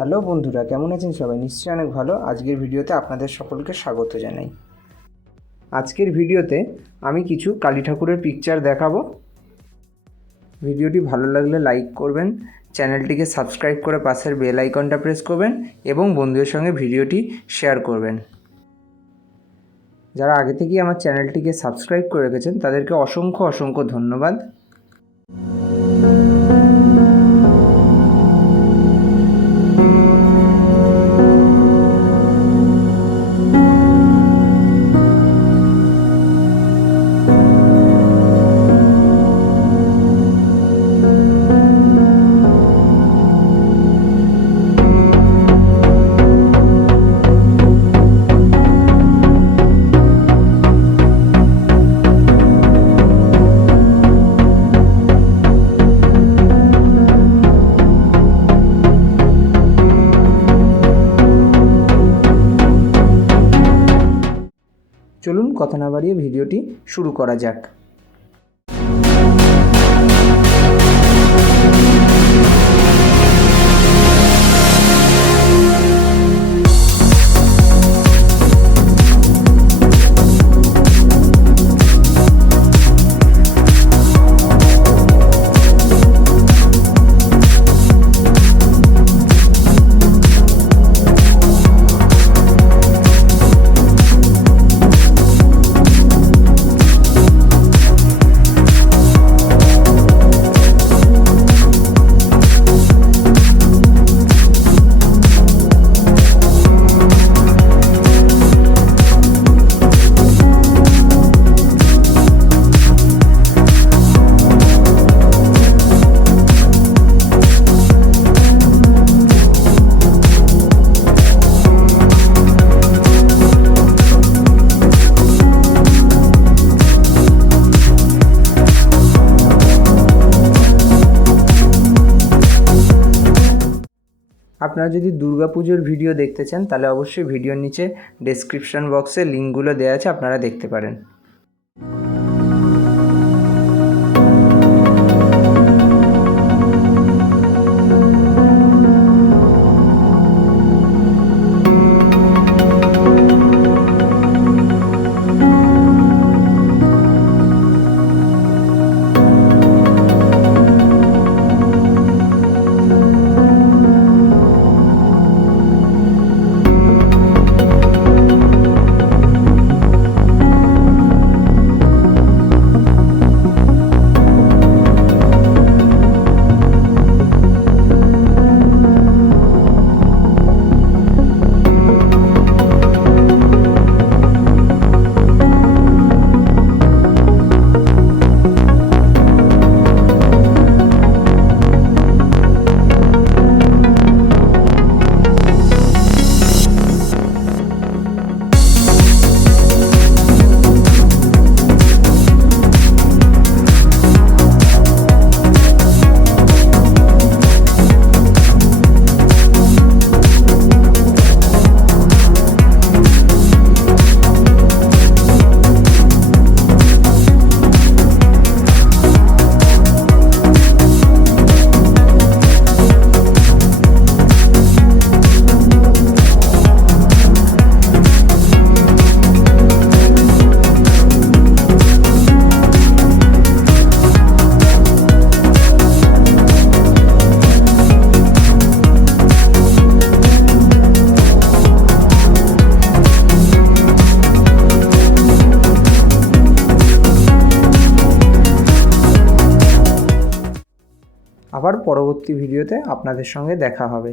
হ্যালো বন্ধুরা, কেমন আছেন সবাই? নিশ্চয়ই অনেক ভালো। আজকের ভিডিওতে আপনাদের সকলকে স্বাগত জানাই। আজকের ভিডিওতে আমি কিছু কালী ঠাকুরের পিকচার দেখাবো। ভিডিওটি ভালো লাগলে লাইক করবেন, চ্যানেলটিকে সাবস্ক্রাইব করে পাশের বেল আইকনটা প্রেস করবেন এবং বন্ধুদের সঙ্গে ভিডিওটি শেয়ার করবেন। যারা আগে থেকেই আমার চ্যানেলটিকে সাবস্ক্রাইব করে রেখেছেন তাদেরকে অসংখ্য ধন্যবাদ। চলুন কথা না বাড়িয়ে ভিডিওটি শুরু করা যাক। আপনারা যদি দুর্গাপুজোর ভিডিও দেখতে চান তাহলে অবশ্যই ভিডিওর নিচে ডেসক্রিপশন বক্সে লিঙ্কগুলো দেওয়া আছে, আপনারা দেখতে পারেন। আবার পরবর্তী ভিডিওতে আপনাদের সঙ্গে দেখা হবে।